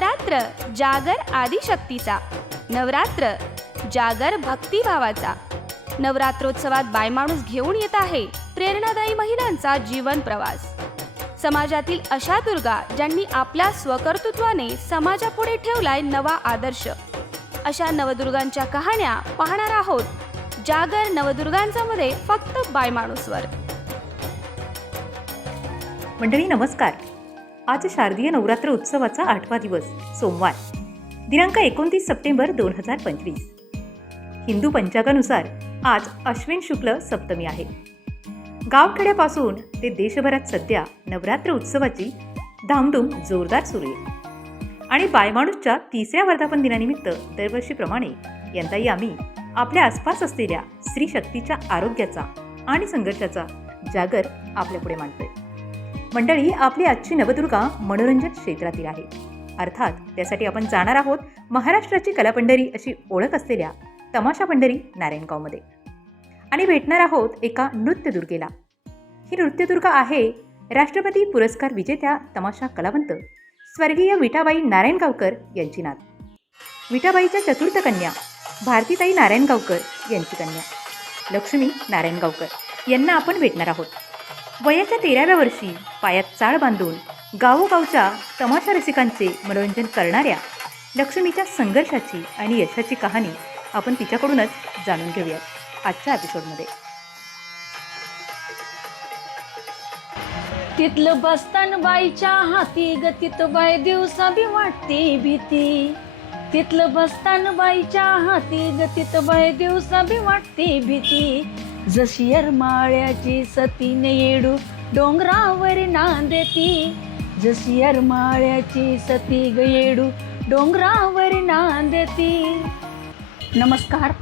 नवरात्र जागर आदिशक्तीचा. नवरात्र जागर भक्तिभावाचा. नवरात्रोत्सवात बायमाणूस घेऊन येत आहे प्रेरणादायी महिलांचा जीवन प्रवास. समाजातील अशा दुर्गा ज्यांनी आपल्या स्वकर्तृत्वाने समाजापुढे ठेवलाय नवा आदर्श. अशा नवदुर्गांच्या कहाण्या पाहणार आहोत जागर नवदुर्गांचा मध्ये फक्त बायमाणूसवर. मंडळी नमस्कार. आज शारदीय नवरात्र उत्सवाचा आठवा दिवस सोमवार. दिनांक एकोणतीस सप्टेंबर दोन हजार पंचवीस. हिंदू पंचांगानुसार आज अश्विन शुक्ल सप्तमी आहे. गावखेड्यापासून ते देशभरात सध्या नवरात्र उत्सवाची धामधूम जोरदार सुरू आहे. आणि बायमाणूसच्या तिसऱ्या वर्धापन दिनानिमित्त दरवर्षीप्रमाणे यंदाही आम्ही आपल्या आसपास असलेल्या स्त्री शक्तीच्या आरोग्याचा आणि संघर्षाचा जागर आपल्यापुढे मांडतोय. मंडळी आपली आजची नवदुर्गा मनोरंजन क्षेत्रातील आहे. अर्थात त्यासाठी आपण जाणार आहोत महाराष्ट्राची कलापंढरी अशी ओळख असलेल्या तमाशा पंढरी नारायणगावमध्ये. आणि भेटणार आहोत एका नृत्यदुर्गेला. ही नृत्यदुर्गा आहे राष्ट्रपती पुरस्कार विजेत्या तमाशा कलावंत स्वर्गीय विटाबाई नारायणगावकर यांची नात. विटाबाईच्या चतुर्थ कन्या भारतीताई नारायणगावकर यांची कन्या. लक्ष्मी नारायणगावकर यांना आपण भेटणार आहोत. वयाच्या तेराव्या वर्षी पायात चाळ बांधून गावोगावच्या तमाशा रसिकांचे मनोरंजन करणाऱ्या लक्ष्मीच्या संघर्षाची आणि यशाची कहाणी आपण तिच्याकडूनच जाणून घेऊयात आजच्या एपिसोडमध्ये तिथलं बसतान बाईच्या हाती गतीत बाय बाई दिवसा बी वाटते भीती. तिथलं बसतान बाईच्या हाती गतीत तिथं बाई दिवसा बी वाटते भीती. जशी येरमाळ्याची सतीने येडू डोंगरावर नांदती जशी येरमाळ्याची सती ग येडू डोंगरावर नांदती. नमस्कार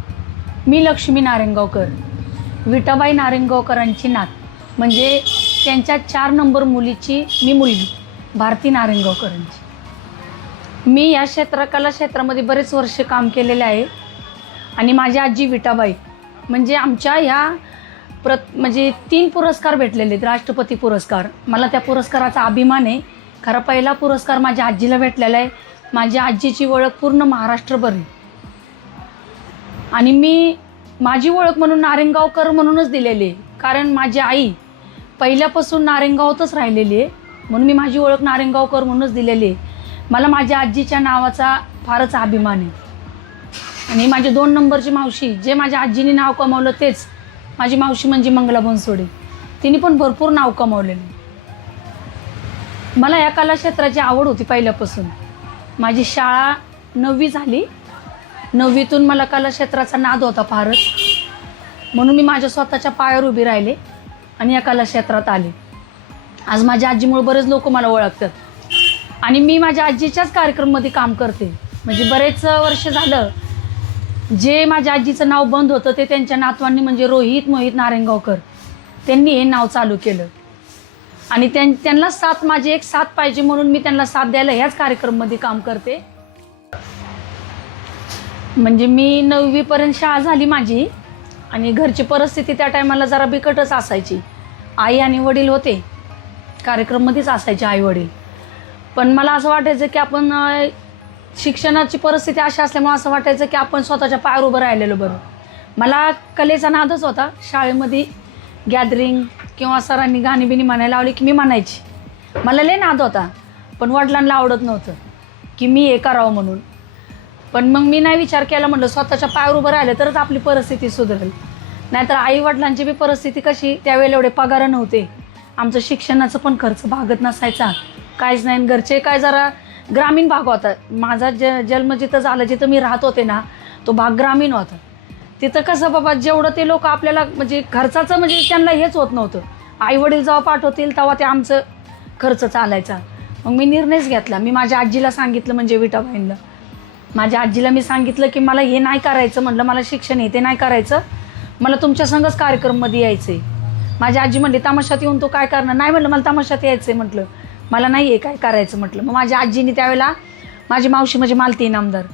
मी लक्ष्मी नारेंगावकर विटाबाई नारेंगावकरांची नात. म्हणजे त्यांच्या चार नंबर मुलीची मी मुलगी भारती नारेंगावकरांची मी या क्षेत्र कला क्षेत्रामध्ये बरेच वर्ष काम केलेले आहे. आणि माझी आजी विटाबाई म्हणजे आमच्या ह्या प्रत म्हणजे तीन पुरस्कार भेटलेले आहेत राष्ट्रपती पुरस्कार. मला त्या पुरस्काराचा अभिमान आहे. खरा पहिला पुरस्कार माझ्या आजीला भेटलेला आहे. माझ्या आजीची ओळख पूर्ण महाराष्ट्रभर आहे. आणि मी माझी ओळख म्हणून नारेंगावकर म्हणूनच दिलेली आहे. कारण माझी आई पहिल्यापासून नारायणगावातच राहिलेली आहे. म्हणून मी माझी ओळख नारेंगावकर म्हणूनच दिलेली आहे. मला माझ्या आजीच्या नावाचा फारच अभिमान आहे. आणि माझी दोन नंबरची मावशी जे माझ्या आजीने नाव कमावलं तेच. माझी मावशी म्हणजे मंगला बनसोडे. तिने पण भरपूर नाव कमावलेलं. मला या कलाक्षेत्राची आवड होती पहिल्यापासून. माझी शाळा नववी झाली. नववीतून मला कलाक्षेत्राचा नाद होता फारच. म्हणून मी माझ्या स्वतःच्या पायावर उभी राहिले आणि या कलाक्षेत्रात आले. आज माझ्या आजीमुळे बरेच लोक मला ओळखतात. आणि मी माझ्या आजीच्याच कार्यक्रममध्ये काम करते. म्हणजे बरेच वर्ष झालं जे माझ्या आजीचं नाव बंद होतं ते त्यांच्या नातवांनी म्हणजे रोहित मोहित नारायणगावकर त्यांनी हे नाव चालू केलं. आणि त्यां त्यांना साथ माझी एक साथ पाहिजे म्हणून मी त्यांना साथ द्यायला ह्याच कार्यक्रममध्ये काम करते. म्हणजे मी नववीपर्यंत शाळा झाली माझी आणि घरची परिस्थिती त्या टायमाला जरा बिकटच असायची. आई आणि वडील होते. कार्यक्रममध्येच असायचे आई वडील पण मला असं वाटायचं की आपण शिक्षणाची परिस्थिती अशी असल्यामुळे असं वाटायचं की आपण स्वतःच्या पायावर उभं राहिलेलो बरं. मला कलेचा नादच होता. शाळेमध्ये गॅदरिंग किंवा सरांनी गाणी बिणी म्हणायला लावली की मी म्हणायची. मला लय नाद होता पण वडिलांना आवडत नव्हतं की मी हे करावं म्हणून. पण मग मी नाही विचार केला म्हटलं स्वतःच्या पायावर उभं राहिलं तरच आपली परिस्थिती सुधरेल. नाहीतर आई वडिलांची बी परिस्थिती कशी त्यावेळेला एवढे पगार नव्हते. आमचं शिक्षणाचं पण खर्च भागत नसायचा. काहीच नाही आणि घरचे काय जरा ग्रामीण भाग होता. माझा ज जन्म जिथं झाला जिथं मी राहत होते ना तो भाग ग्रामीण होता. तिथं कसं बाबा जेवढं ते लोक आपल्याला म्हणजे खर्चाचं म्हणजे त्यांना हेच होत नव्हतं. आई वडील जेव्हा पाठवतील तेव्हा ते आमचं खर्च चालायचा. मग मी निर्णयच घेतला. मी माझ्या आजीला सांगितलं म्हणजे विटाबाईंना माझ्या आजीला मी सांगितलं की मला हे नाही करायचं म्हटलं मला शिक्षण हे ते नाही करायचं. मला तुमच्या संगच कार्यक्रममध्ये यायचं आहे माझी आजी म्हणली तमाशात येऊन तो काय करणार? नाही म्हटलं मला तमाशात यायचं आहे म्हटलं. मला नाही आहे काय करायचं म्हटलं. मग माझ्या आजीने त्यावेळेला माझी मावशी म्हणजे मालती इनामदार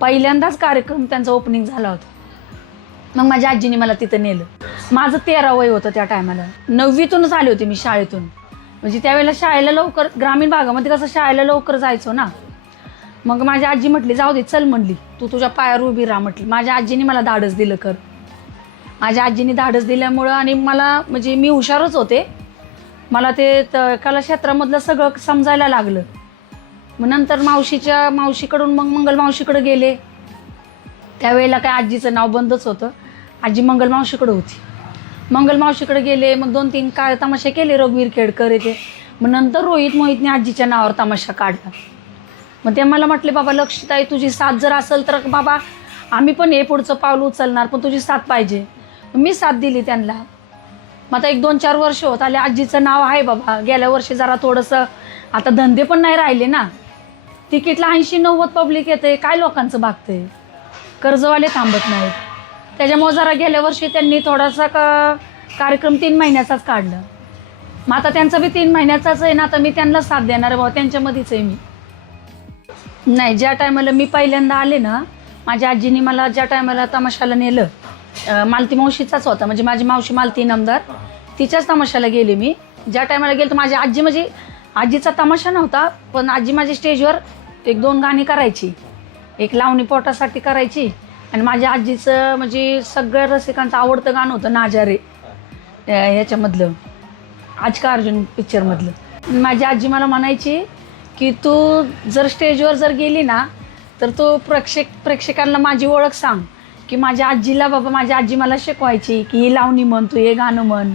पहिल्यांदाच कार्यक्रम त्यांचा ओपनिंग झाला होता. मग माझ्या आजीने मला तिथं नेलं. माझं तेरा वय होतं त्या टायमाला नववीतूनच आले होते मी शाळेतून. म्हणजे त्यावेळेला शाळेला लवकर ग्रामीण भागामध्ये कसं शाळेला लवकर जायचो ना. मग माझी आजी म्हटली जाऊ दे चल म्हणली. तू तुझ्या पायावर उभी राहा म्हटली. माझ्या आजीने मला धाडस दिलं कर. माझ्या आजीने धाडस दिल्यामुळं आणि मला म्हणजे मी हुशारच होते. मला ते त- कलाक्षेत्रामधलं सगळं समजायला लागलं. मग नंतर मावशीच्या मावशीकडून मग मंगल मावशीकडे गेले. त्यावेळेला काय आजीचं नाव बंदच होतं. आजी मंगल मावशीकडे होती. मंगल मावशीकडे गेले मग दोन तीन काळ तमाशे केले रघुवीर खेडकर येते. मग नंतर रोहित मोहितने आजीच्या नावावर तमाशा काढला. मग ते मला म्हटले बाबा लक्षिताई तुझी साथ जर असेल तर बाबा आम्ही पण हे पुढचं पाऊल उचलणार पण तुझी साथ पाहिजे. मी साथ दिली त्यांना. मग आता एक दोन चार वर्ष होत आले. आजीचं नाव आहे बाबा. गेल्या वर्षी जरा थोडंसं आता धंदे पण नाही राहिले ना. तिकीटला ऐंशी नव्वद पब्लिक येते काय लोकांचं भागते कर्जवाले थांबत नाहीत. त्याच्यामुळे जरा गेल्या वर्षी त्यांनी थोडासा का कार्यक्रम तीन महिन्याचाच काढला. मग आता त्यांचं बी तीन महिन्याचाच आहे ना. तर मी त्यांना साथ देणार आहे बाबा त्यांच्यामध्येच आहे मी. नाही ज्या टायमाला मी पहिल्यांदा आले ना माझ्या आजीने मला ज्या टायमाला तमाशाला नेलं अं, मालती मावशीचाच होता. म्हणजे माझी मावशी मालती नामदार तिच्याच तमाशाला गेले मी. ज्या टायमाला गेले तर माझी आजी म्हणजे आजीचा तमाशा नव्हता पण आजी माझी स्टेजवर एक दोन गाणी करायची. एक लावणी पोटासाठी करायची. आणि माझ्या आजीचं म्हणजे सगळ्या रसिकांचं आवडतं गाणं होतं नाजारे. अं, याच्यामधलं आज का अर्जुन पिक्चरमधलं. माझी आजी मला म्हणायची की तू जर स्टेजवर जर गेली ना तर तू प्रेक्षक प्रेक्षकांना माझी ओळख सांग. की माझ्या आजीला बाबा माझी आजी मला शिकवायची की ही लावणी म्हण तू हे गाणं म्हण.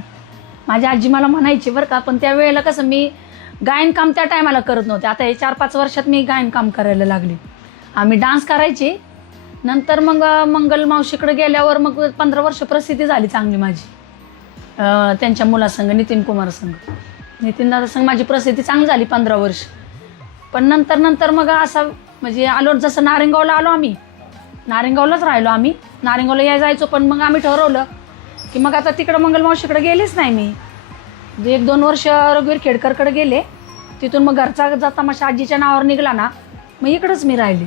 माझी आजी मला म्हणायची बरं का पण त्यावेळेला कसं मी गायनकाम त्या टायमाला करत नव्हते. आता हे चार पाच वर्षात मी गायनकाम करायला लागले. आम्ही डान्स करायची. नंतर मग मंगल मावशीकडे गेल्यावर मग पंधरा वर्ष प्रसिद्धी झाली चांगली माझी. त्यांच्या मुलासंग नितीन कुमार संघ नितीन दादा संघ माझी प्रसिद्धी चांगली झाली पंधरा वर्ष. पण नंतर नंतर मग असा म्हणजे आलो जसं नारेंगावला आलो आम्ही नारेंगावलाच राहिलो आम्ही. नारेंगावला याय जायचो पण मग आम्ही ठरवलं की मग आता तिकडं मंगलमावशीकडे गेलेच नाही मी. एक दोन वर्ष रघुवीर खेडकरकडे गेले. तिथून मग घरचा जाता माझ्या आजीच्या नावावर निघाला ना मग इकडंच मी राहिले.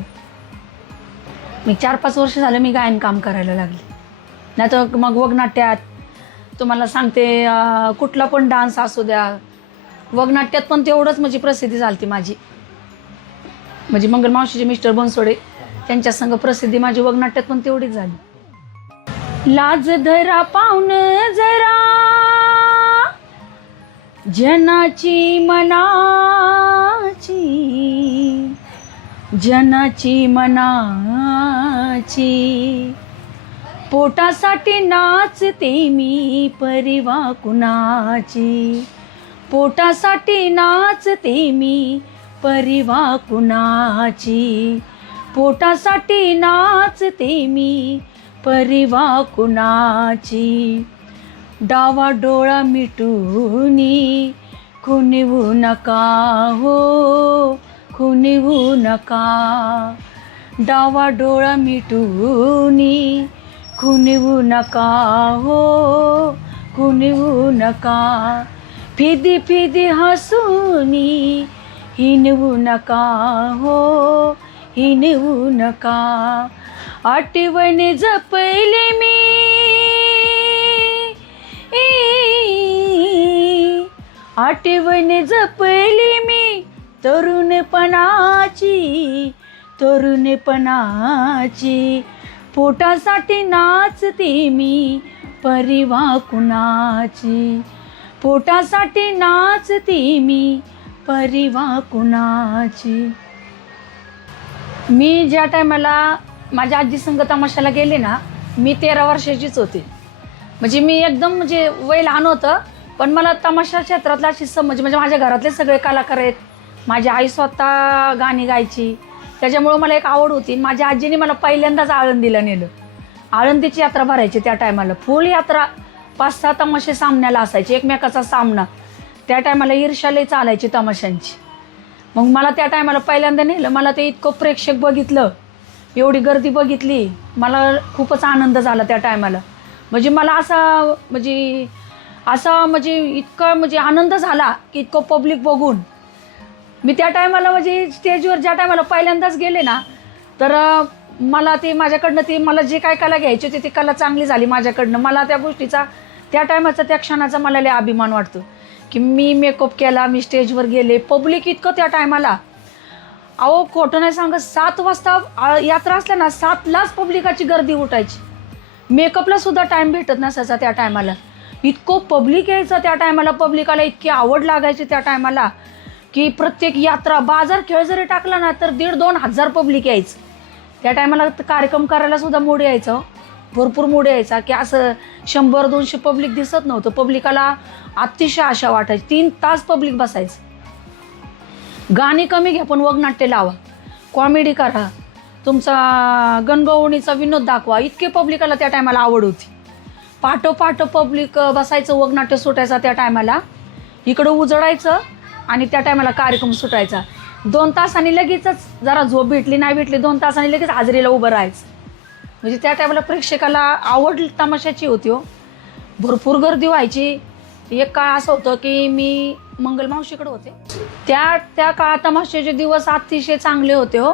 मी चार पाच वर्ष झालं मी गायन काम करायला लागले. नाही तर मग वगनाट्यात तुम्हाला सांगते कुठला पण डान्स असू द्या वगनाट्यात पण तेवढंच माझी प्रसिद्धी झाली माझी. म्हणजे मंगलमावशीचे मिस्टर बनसोडे त्यांच्या संघ प्रसिद्धी माझी वगनाट्यात पण तेवढीच झाली. लाज धरा पाहुण जरा. जनाची मनाची जनाची मनाची. पोटासाठी नाचते मी परिवा कुणाची. पोटासाठी नाचते मी परिवा कुणाची. पोटासाठी नाचते मी परिवा कुणाची? डावा डोळा मिटूनी खुनिवू नका हो खुनिवू नका. डावा डोळा मिटूनी खुनिवू नका हो खुनिवू नका. फिदी फिदी हसूनी हिनवू नका हो हिनवू नका आठवण जपले मी. आठवण जपले मी. तरुणपणाची तरुणपणाची. पोटासाठी नाचते मी परिवा कुणाची? पोटासाठी नाचते मी परिवा कुणाची? मी ज्या टायमाला माझ्या आजी संग तमाशाला गेले ना मी तेरा वर्षाचीच होते. म्हणजे मी एकदम म्हणजे वय लहान होतं पण मला तमाशा क्षेत्रातला अशी समज म्हणजे माझ्या घरातले सगळे कलाकार आहेत माझी आई स्वतः गाणी गायची त्याच्यामुळं मला एक आवड होती. माझ्या आजीने मला पहिल्यांदाच आळंदीला नेलं. आळंदीची यात्रा भरायची त्या टायमाला. फुल यात्रा पाच सहा तमाशे सामन्याला असायचे एकमेकाचा सामना. त्या टायमाला ईर्षालय चालायची तमाशांची. मग मला त्या टायमाला पहिल्यांदा नेलं. मला ते इतकं प्रेक्षक बघितलं. एवढी गर्दी बघितली. मला खूपच आनंद झाला त्या टायमाला. म्हणजे मला असा म्हणजे असा म्हणजे इतकं म्हणजे आनंद झाला की इतकं पब्लिक बघून. मी त्या टायमाला म्हणजे स्टेजवर ज्या टायमाला पहिल्यांदाच गेले ना तर मला ते माझ्याकडनं ती मला जे काय कला घ्यायची होती ती कला चांगली झाली माझ्याकडनं. मला त्या गोष्टीचा त्या टायमाचा त्या क्षणाचा मला लय अभिमान वाटतो. की मी मेकअप केला मी स्टेजवर गेले. पब्लिक इतकं त्या टायमाला अहो खोटं नाही सांगत सात वाजता यात्रा असल्या ना सातलाच पब्लिकाची गर्दी उठायची. मेकअपला सुद्धा टाईम भेटत नसायचा त्या टायमाला इतकं पब्लिक यायचं त्या टायमाला पब्लिकाला इतकी आवड लागायची त्या टायमाला की प्रत्येक यात्रा बाजार खेळ जरी टाकला ना तर दीड दोन हजार पब्लिक यायचं. त्या टायमाला कार्यक्रम करायला सुद्धा मोड यायचं. भरपूर मूड यायचा की असं शंभर दोनशे पब्लिक दिसत नव्हतं. पब्लिकाला अतिशय आशा वाटायची. तीन तास पब्लिक बसायचं. गाणी कमी घ्या पण वगनाट्य लावा. कॉमेडी करा. तुमचा गणगवणीचा विनोद दाखवा. इतके पब्लिकाला त्या टायमाला आवड होती. पाठोपाठ पब्लिक बसायचं वगनाट्य सुटायचा त्या टायमाला इकडं उजडायचं आणि त्या टायमाला कार्यक्रम सुटायचा. दोन तासांनी लगेचच जरा झोप भेटली नाही भेटली दोन तासांनी लगेच हाजरीला उभं राहायचं. म्हणजे त्या टायमाला प्रेक्षकाला आवड तमाशाची होती हो. भरपूर गर्दी व्हायची. एक काळ असं होतं की मी मंगलमावशीकडे होते. त्या त्या काळात तमाशाचे दिवस अतिशय चांगले होते हो.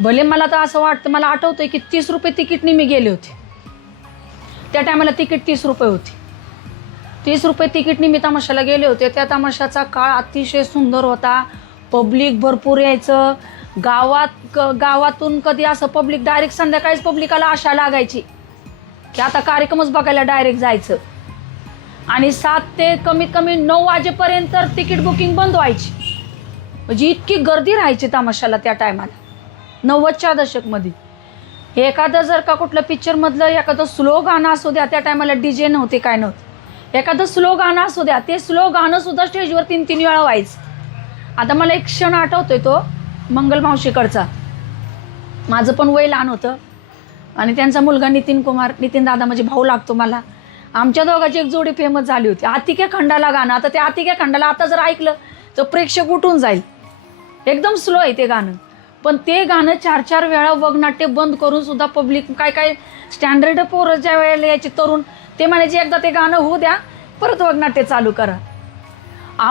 भले मला तर असं वाटतं मला आठवतंय की तीस रुपये तिकीटने मी गेले होते. त्या टायमाला तिकीट तीस रुपये होती. तीस रुपये तिकीटने मी तमाशाला गेले होते. त्या तमाशाचा काळ अतिशय सुंदर होता. पब्लिक भरपूर यायचं. गावात क- गावातून कधी असं पब्लिक डायरेक्ट संध्याकाळीच पब्लिकाला आशा लागायची. की आता कार्यक्रमच बघायला डायरेक्ट जायचं. आणि सात ते कमीत कमी नऊ वाजेपर्यंत तर तिकीट बुकिंग बंद व्हायची. म्हणजे इतकी गर्दी राहायची तमाशाला त्या टायमाला नव्वदच्या दशकमध्ये. एखादं जर का कुठलं पिक्चरमधलं एखादं स्लो गाणं असू द्या त्या टायमाला डी जे नव्हते काय नव्हते. एखादं स्लो गाणं असू द्या ते स्लो गाणं सुद्धा स्टेजवर तीन तीन वेळा व्हायचं. आता मला एक क्षण आठवतोय तो. मंगल मावशीकडचा. माझं पण वय लहान होतं. आणि त्यांचा मुलगा नितीन कुमार नितीन दादा म्हणजे भाऊ लागतो मला. आमच्या दोघांची एक जोडी फेमस झाली होती. आतिक्या खंडाला गाणं. आता त्या आतिक्या खंडाला आता जर ऐकलं तर प्रेक्षक उठून जाईल. एकदम स्लो आहे ते गाणं. पण ते गाणं चार चार वेळा वगनाट्य बंद करून सुद्धा पब्लिक काय काय स्टँडर्ड पोरं ज्या वेळेला यायचे तरुण ते म्हणायचे एकदा ते गाणं होऊ द्या. परत वगनाट्य चालू करा.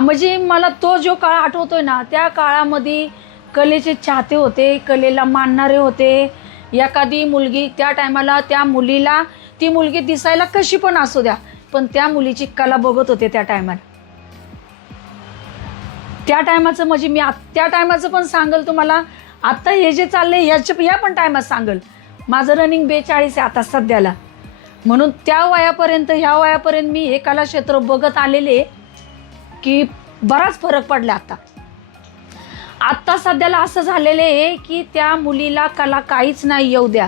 म्हणजे मला तो जो काळ आठवतोय ना त्या काळामध्ये कलेचे चाहते होते कलेला मानणारे होते. एखादी मुलगी त्या टायमाला त्या मुलीला ती मुलगी दिसायला कशी पण असू द्या पण त्या मुलीची कला बघत होते त्या टायमाला त्या टायमाचं म्हणजे मी आ त्या टायमाचं पण सांगल तुम्हाला आत्ता हे जे चाललं आहे ह्याच्या या पण टायमात सांगल. माझं रनिंग बेचाळीस आहे आता सध्याला. म्हणून त्या वयापर्यंत ह्या वयापर्यंत मी हे कला क्षेत्र बघत आलेले की बराच फरक पडला आता. आत्ता सध्याला असं झालेलं आहे की त्या मुलीला कला काहीच नाही येऊ द्या.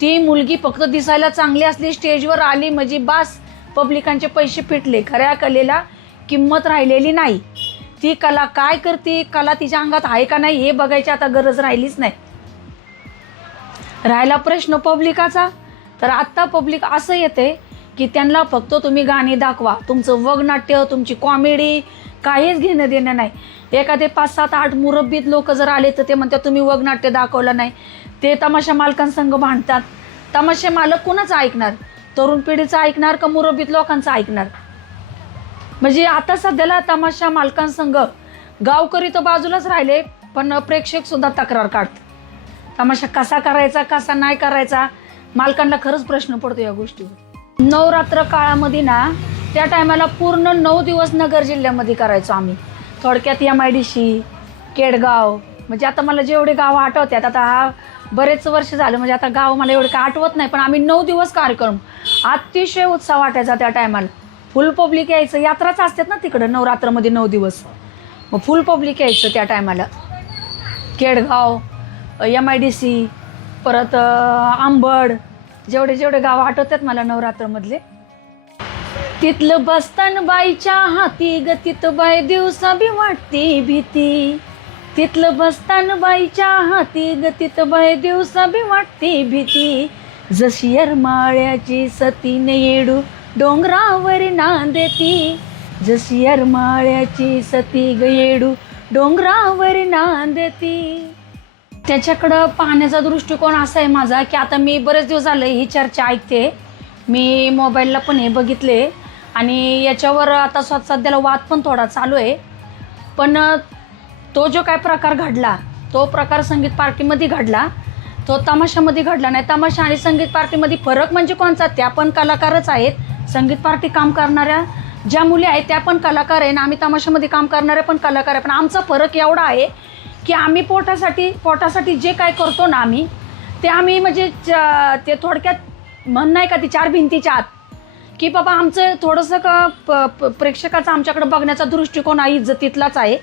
ती मुलगी फक्त दिसायला चांगली असली स्टेजवर आली म्हणजे बास पब्लिकांचे पैसे फिटले. खऱ्या कलेला किंमत राहिलेली नाही. ती कला काय करते? कला तिच्या अंगात आहे का नाही हे बघायची आता गरज राहिलीच नाही. राहिला प्रश्न पब्लिकाचा. तर आत्ता पब्लिक असं येते की त्यांना फक्त तुम्ही गाणी दाखवा. तुमचं वगनाट्य तुमची कॉमेडी काहीच घेणं देणं नाही. एखादे पाच सात आठ मुरब्बीत लोक जर आले तर ते म्हणतात तुम्ही वगनाट्य दाखवलं नाही. ते तमाशा मालकांसंग भांडतात. तमाशा मालक कोणाचं ऐकणार? तरुण पिढीचं ऐकणार का मुरब्बीत लोकांचं ऐकणार? म्हणजे आता सध्याला तमाशा मालकांसंग गावकरी तर बाजूलाच राहिले पण प्रेक्षकसुद्धा तक्रार काढतात. तमाशा कसा करायचा कसा नाही करायचा? मालकांना खरंच प्रश्न पडतो या गोष्टीवर. नवरात्र काळामध्ये ना त्या टायमाला पूर्ण नऊ दिवस नगर जिल्ह्यामध्ये करायचो आम्ही. थोडक्यात M I D C Kedgaon म्हणजे आता मला जेवढे गावं आठवतात आता हा बरेच वर्ष झालं म्हणजे आता गाव मला एवढे काय आठवत नाही पण आम्ही नऊ दिवस कार्यक्रम अतिशय उत्साह वाटायचा त्या टायमाला. फुल पब्लिक यायचं यात्राच असतात ना तिकडं नवरात्रमध्ये नऊ दिवस. मग फुल पब्लिक यायचं त्या टायमाला. Kedgaon M I D C परत आंबड जेवढे जेवढे गावं आठवतात मला नवरात्रमधले तिथलं बसतान बाईच्या हाती ग तिथं बाय दिवसा बी वाटते भीती. तिथलं बसतान बाईच्या हाती ग तिथं बाय दिवसा बी वाटते भीती. जशी येरमाळ्याची सतीने येडू डोंगरावर नांदती. जशी येरमाळ्याची सती ग येडू डोंगरावर नांदती. त्याच्याकडं पाहण्याचा दृष्टिकोन असा आहे माझा की आता मी बरेच दिवस झाले ही चर्चा ऐकते. मी मोबाईलला पण हे बघितले. आणि याच्यावर आता स- सध्याला वाद पण थोडा चालू आहे. पण तो जो काय प्रकार घडला तो प्रकार संगीत पार्टीमध्ये घडला तो तमाशामध्ये घडला नाही. तमाशा आणि संगीत पार्टीमध्ये फरक म्हणजे कोणचा? त्या पण कलाकारच आहेत. संगीत पार्टी काम करणाऱ्या ज्या मुली आहेत त्या पण कलाकार आहे ना आम्ही तमाशामध्ये काम करणाऱ्या पण कलाकार आहे पण आमचा फरक एवढा आहे की आम्ही पोटासाठी पोटासाठी जे काय करतो ना आम्ही ते आम्ही म्हणजे च- ते थोडक्यात म्हण नाही का ती चार भिंतीच्या आत. की बाबा आमचं थोडंसं का प प्रेक्षकाचा आमच्याकडे बघण्याचा दृष्टिकोन आहे इज्जतीतलाच आहे.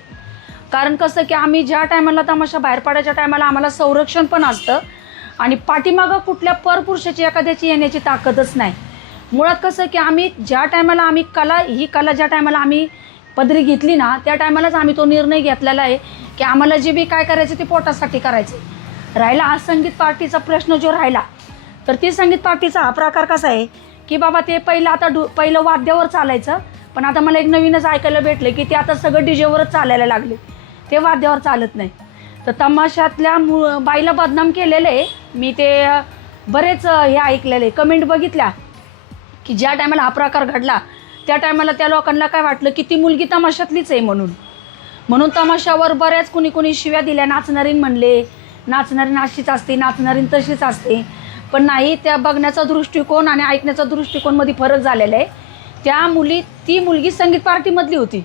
कारण कसं की आम्ही ज्या टायमाला तमाशा बाहेर पडायच्या टायमाला आम्हाला संरक्षण पण असतं. आणि पाठीमागं कुठल्या परपुरुषाची एखाद्याची येण्याची ताकदच नाही. मुळात कसं की आम्ही ज्या टायमाला आम्ही कला ही कला ज्या टायमाला आम्ही पदरी घेतली ना त्या टायमालाच आम्ही तो निर्णय घेतलेला आहे की आम्हाला जे बी काय करायचं ते पोटासाठी करायचं. राहिला हा संगीत पार्टीचा प्रश्न जो राहिला तर ती संगीत पार्टीचा हा प्रकार कसा आहे? की बाबा ते पहिलं आता डु पहिलं वाद्यावर चालायचं. पण आता मला एक नवीनच ऐकायला भेटलं की ते आता सगळं डीजेवरच चालायला लागले. ते वाद्यावर चालत नाही. तर तमाशातल्या मु बाईला बदनाम केलेलं आहे. मी ते बरेच हे हे ऐकलेले कमेंट बघितल्या की ज्या टायमाला हा प्रकार घडला त्या टायमाला त्या लोकांना काय वाटलं की ती मुलगी तमाशातलीच आहे म्हणून. म्हणून तमाशावर बऱ्याच कुणी कुणी शिव्या दिल्या. नाचणारीन म्हणले नाचणारी अशीच असते नाचणारीन तशीच असते. पण नाही त्या बघण्याचा दृष्टिकोन आणि ऐकण्याचा दृष्टिकोनमध्ये फरक झालेला आहे. त्या मुली ती मुलगी संगीत पार्टीमधली होती.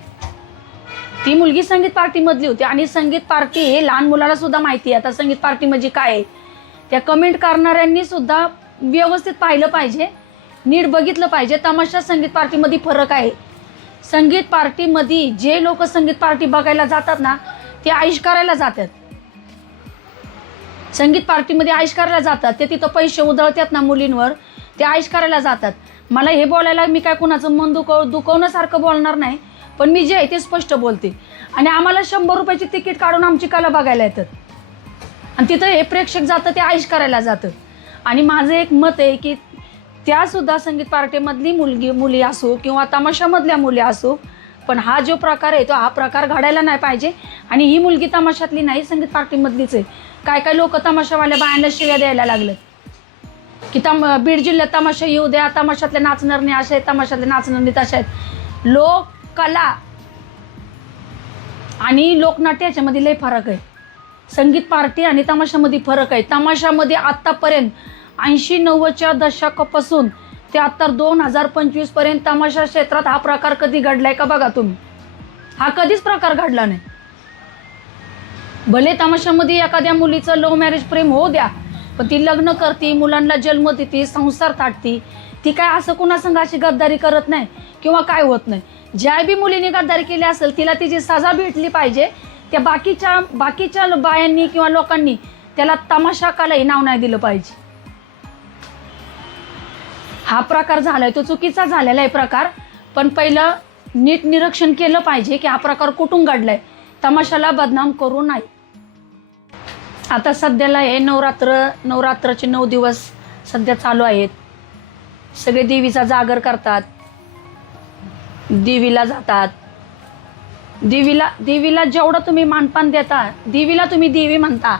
ती मुलगी संगीत पार्टीमधली होती आणि संगीत पार्टी हे लहान मुलाला सुद्धा माहिती आहे. आता संगीत पार्टी म्हणजे काय आहे? त्या कमेंट करणाऱ्यांनी सुद्धा व्यवस्थित पाहिलं पाहिजे नीट बघितलं पाहिजे. तमाशा संगीत पार्टीमध्ये फरक आहे. संगीत पार्टीमध्ये जे लोक संगीत पार्टी बघायला जातात ना ते आयुष करायला जातात. संगीत पार्टीमध्ये आईश करायला जातात. ते तिथं पैसे उधळतात ना मुलींवर. ते आईश करायला जातात. मला हे बोलायला मी काय कुणाचं मन दुखव दुखवण्यासारखं बोलणार नाही. पण मी जे आहे ते स्पष्ट बोलते. आणि आम्हाला शंभर रुपयाची तिकीट काढून आमची कला बघायला येतात. आणि तिथं हे प्रेक्षक जातं ते आईश करायला जातं. आणि माझं एक मत आहे की त्यासुद्धा संगीत पार्टीमधली मुलगी मुली असो किंवा तमाशामधल्या मुली असो पण हा जो प्रकार आहे तो हा प्रकार घडायला नाही पाहिजे. आणि ही मुलगी तमाशातली नाही संगीत पार्टीमधलीच आहे. काय काय लोक तमाशावाल्या बायांना शिव्या द्यायला लागलेत? की तम बीड जिल्ह्यात तमाशा येऊ द्या तमाशातले नाचणारने असे आहेत तमाशातले नाचणारने तसे आहेत. लोक कला आणि लोकनाट्य याच्यामध्ये लय फरक आहे. संगीत पार्टी आणि तमाशामध्ये फरक आहे. तमाशामध्ये आत्तापर्यंत ऐंशी नव्वदच्या दशकापासून ते आत्ता दोन हजार पंचवीसपर्यंत तमाशा क्षेत्रात हा प्रकार कधी घडलाय का बघा तुम्ही. हा कधीच प्रकार घडला नाही. भले तमाशामध्ये एखाद्या मुलीचं लव्ह मॅरेज प्रेम होऊ द्या पण ती लग्न करते मुलांना जन्म देते संसार ताटते ती काय असं कुणासंग अशी गद्दारी करत नाही किंवा काय होत नाही. ज्या बी मुलीने गद्दारी केली असेल तिला तिची सजा भेटली पाहिजे त्या बाकीच्या बाकीच्या बायांनी किंवा लोकांनी त्याला तमाशा कालाही नाव नाही दिलं पाहिजे. हा प्रकार झालाय तो चुकीचा झालेला आहे प्रकार पण पहिलं नीट निरीक्षण केलं पाहिजे की हा प्रकार कुठून घडलाय. तमाशाला बदनाम करू नाही आता सध्याला हे नवरात्र नवरात्राचे नऊ दिवस सध्या चालू आहेत. सगळे देवीचा जागर करतात. देवीला जातात. देवीला देवीला जेवढं तुम्ही मानपान देता देवीला तुम्ही देवी म्हणता.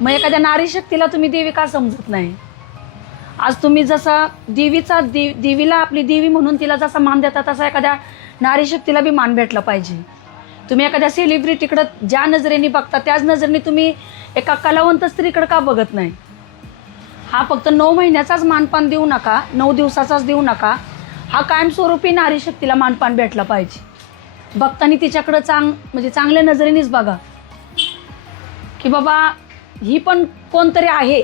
मग एखाद्या नारी शक्तीला तुम्ही देवी का समजत नाही? आज तुम्ही जसा देवीचा दे देवीला आपली देवी म्हणून तिला जसा मान देता तसा एखाद्या नारी शक्तीला बी मान भेटला पाहिजे. तुम्ही एखाद्या सेलिब्रिटीकडं ज्या नजरेने बघता त्याच नजरेने तुम्ही एका कलावंत स्त्रीकडं का बघत नाही? हा फक्त नऊ महिन्याचाच मानपान देऊ नका नऊ दिवसाचाच देऊ नका. हा कायमस्वरूपी नारी शक्तीला मानपान भेटला पाहिजे. बघताना तिच्याकडं चांग म्हणजे चांगल्या नजरेनेच बघा. की बाबा ही पण कोणतरी आहे.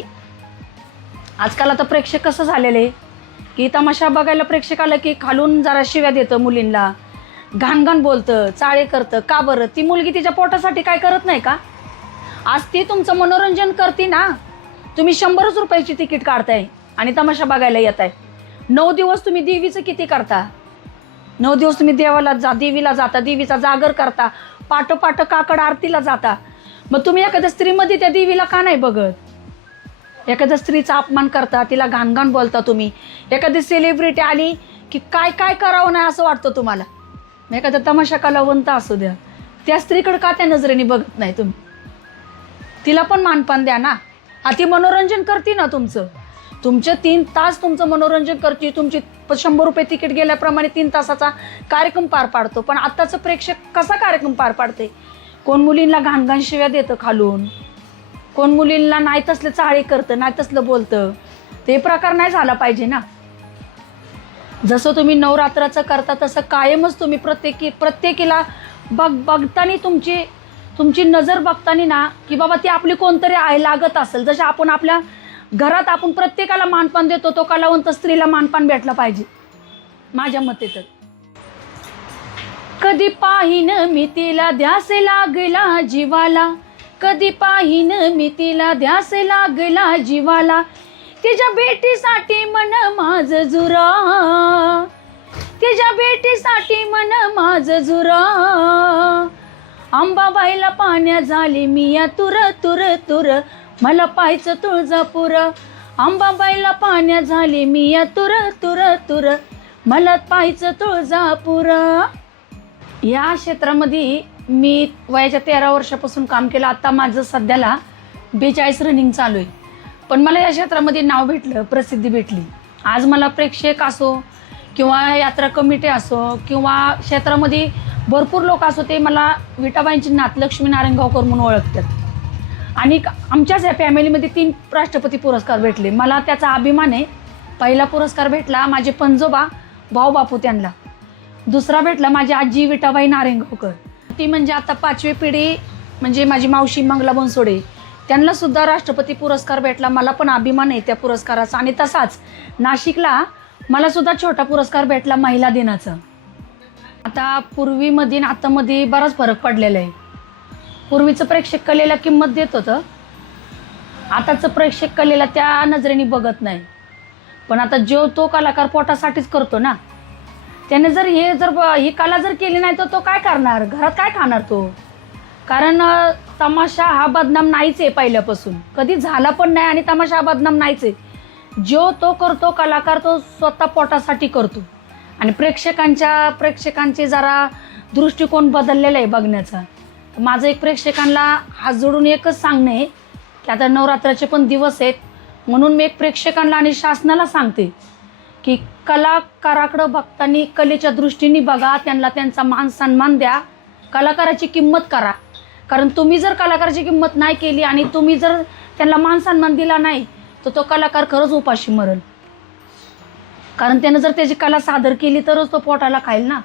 आजकाल आता प्रेक्षक कसं झालेले? की तमाशा बघायला प्रेक्षक आलं की खालून जरा शिव्या देतं मुलींना घाण घाण बोलतं चाळे करतं. का बरं? ती मुलगी तिच्या पोटासाठी काय करत नाही का? आज ती तुमचं मनोरंजन करते ना. तुम्ही शंभरच रुपयाची तिकीट काढताय आणि तमाशा बघायला येत आहे नऊ दिवस तुम्ही देवीचं किती करता? नऊ दिवस तुम्ही देवाला जा देवीला जाता देवीचा जागर करता. पाठोपाठ काकड आरतीला जाता. मग तुम्ही एखाद्या स्त्रीमध्ये त्या देवीला का नाही बघत? एखाद्या स्त्रीचा अपमान करता तिला घाण बोलता तुम्ही. एखादी सेलिब्रिटी आली की काय काय करावं नाही असं वाटतं तुम्हाला? मग एखादा तमाशा कलावंत असू द्या. त्या स्त्रीकडे का त्या नजरेने बघत नाही तुम्ही? तिला पण मानपान द्या ना. अति मनोरंजन करते ना तुमचं. तुमचे तीन तास तुमचं मनोरंजन करते. तुमची शंभर रुपये तिकीट गेल्याप्रमाणे तीन तासाचा कार्यक्रम पार पाडतो. पण आत्ताचं प्रेक्षक कसा कार्यक्रम पार पाडते? कोण मुलींना घाणघाण शिव्या देतं खालून? कोण मुलींना नाही तसलं चाळे करतं नाही तसलं बोलतं? ते प्रकार नाही झाला पाहिजे ना. जसं तुम्ही नवरात्राचं करता तसं कायमच तुम्ही प्रत्येकी प्रत्येकीला बघ बघताना तुमची तुमची नजर बघताना ना की बाबा ती आपली कोणतरी आहे लागत असेल. जसे आपण आपल्या घरात आपण प्रत्येकाला मानपान देतो तो कलावंत स्त्रीला मानपान भेटलं पाहिजे. माझ्या मते तर. कधी पाहिन मी तिला ध्यास लागला जीवाला. कधी पाहिन मी तिला ध्यास लागला जीवाला. तिच्या भेटीसाठी मन माझ जुरा. तिच्या भेटीसाठी मन माझ जुरा. अंबाबाईला पाण्या झाली मी या तुर तुर तुर. मला पाहायचं तुळजापूर. अंबाबाईला पाण्या झाली मी या तुर तुर तुर. मला पाहायचं तुळजापूर. या क्षेत्रामध्ये मी वयाच्या तेरा वर्षापासून काम केलं. आता माझं सध्याला बेचाळीस रनिंग चालू आहे. पण मला या क्षेत्रामध्ये नाव भेटलं प्रसिद्धी भेटली. आज मला प्रेक्षक असो किंवा यात्रा कमिटी असो किंवा क्षेत्रामध्ये भरपूर लोक असो ते मला विटाबाईंची नात लक्ष्मी नारायणगावकर म्हणून ओळखतात. आणि क- आमच्याच या फॅमिलीमध्ये तीन राष्ट्रपती पुरस्कार भेटले. मला त्याचा अभिमान आहे. पहिला पुरस्कार भेटला माझे पंजोबा भाऊ बापू त्यांना. दुसरा भेटला माझी आजी विटाबाई नारायणगावकर. ती म्हणजे आता पाचवी पिढी म्हणजे माझी मावशी मंगला बनसोडे. त्यांना सुद्धा राष्ट्रपती पुरस्कार भेटला. मला पण अभिमान आहे त्या पुरस्काराचा. आणि तसाच नाशिकला मला सुद्धा छोटा पुरस्कार भेटला महिला दिनाचा. आता पूर्वीमध्ये आणि आतामध्ये बराच फरक पडलेला आहे. पूर्वीचं प्रेक्षक कलेला किंमत देत होतं. आताचं प्रेक्षक कलेला त्या नजरेने बघत नाही. पण आता जो तो कलाकार पोटासाठीच करतो ना त्याने जर हे जर ब- ही कला जर केली नाही तर तो काय करणार? घरात काय खाणार तो? कारण तमाशा हा बदनाम नाहीच आहे पहिल्यापासून. कधी झाला पण नाही आणि तमाशा हा बदनाम नाहीच आहे. जो तो करतो कलाकार तो स्वतः पोटासाठी करतो. आणि प्रेक्षकांच्या प्रेक्षकांचे जरा दृष्टिकोन बदललेला आहे बघण्याचा. माझं एक प्रेक्षकांना हात जोडून एकच सांगणं आहे की आता नवरात्राचे पण दिवस आहेत. म्हणून मी एक प्रेक्षकांना आणि शासनाला सांगते की कलाकाराकडं बघताना कलेच्या दृष्टीने बघा त्यांना त्यांचा मान सन्मान द्या. कलाकाराची किंमत करा. कारण तुम्ही जर कलाकाराची किंमत नाही केली आणि तुम्ही जर त्यांना मानसन्मान दिला नाही तर तो कलाकार खरंच उपाशी मरल. कारण त्यानं जर त्याची कला सादर केली तरच तो पोटाला खाईल ना.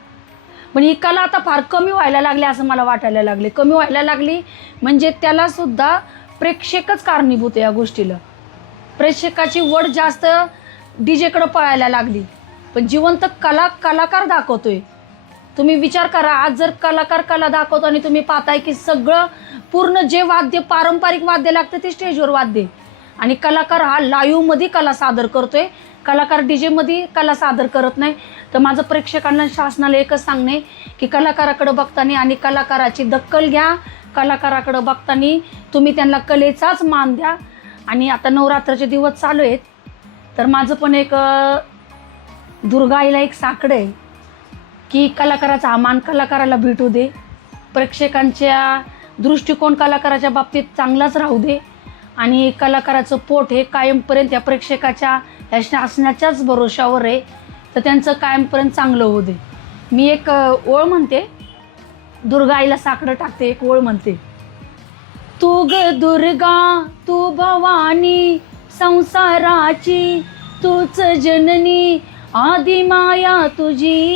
पण ही कला आता फार कमी व्हायला लागली असं मला वाटायला लागले. कमी व्हायला लागली म्हणजे त्याला सुद्धा प्रेक्षकच कारणीभूत आहे या गोष्टीला. प्रेक्षकाची वड जास्त डीजेकडं पळायला लागली. पण जिवंत कला कलाकार दाखवतोय. तुम्ही विचार करा. आज जर कलाकार कला दाखवतो आणि तुम्ही पाहताय की सगळं पूर्ण जे वाद्य पारंपरिक वाद्य लागतं ते स्टेजवर वाद्य आहे. आणि कलाकार हा लाईव्हमध्ये कला सादर करतोय. कलाकार डीजेमध्ये कला सादर करत नाही. तर माझं प्रेक्षकांना शासनाला एकच सांगणे की कलाकाराकडं बघताना आणि कलाकाराची दक्कल घ्या. कलाकाराकडं बघताना तुम्ही त्यांना कलेचाच मान द्या. आणि आता नवरात्राचे दिवस चालू आहेत. तर माझं पण एक दुर्गाईला एक साकडं आहे. की कलाकाराचा हा मान कलाकाराला भेटू दे. प्रेक्षकांच्या दृष्टिकोन कलाकाराच्या बाबतीत चांगलाच राहू दे. आणि कलाकाराचं पोट हे कायमपर्यंत या प्रेक्षकाच्या ह्या शासनाच्याच भरोशावर आहे. तर त्यांचं कायमपर्यंत चांगलं होऊ दे. मी एक ओळ म्हणते. दुर्गा आईला साखरं टाकते एक ओळ म्हणते. तू ग दुर्गा तू भवानी संसाराची तूच जननी आदिमाया तुझी.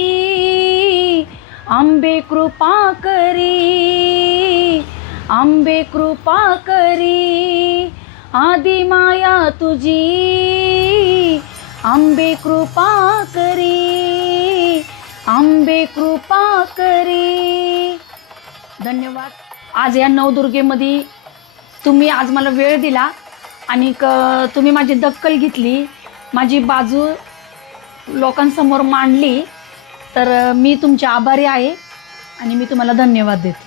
आंबे कृपा करी आंबे कृपा करी आदी माया तुझी आंबे कृपा करी आंबे कृपा करी. धन्यवाद. आज या नवदुर्गेमध्ये तुम्ही आज मला वेळ दिला आणि क तुम्ही माझी दक्कल घेतली. माझी बाजू लोकांसमोर मांडली. तर मी तुमची आभारी आहे आणि मी तुम्हाला धन्यवाद देते.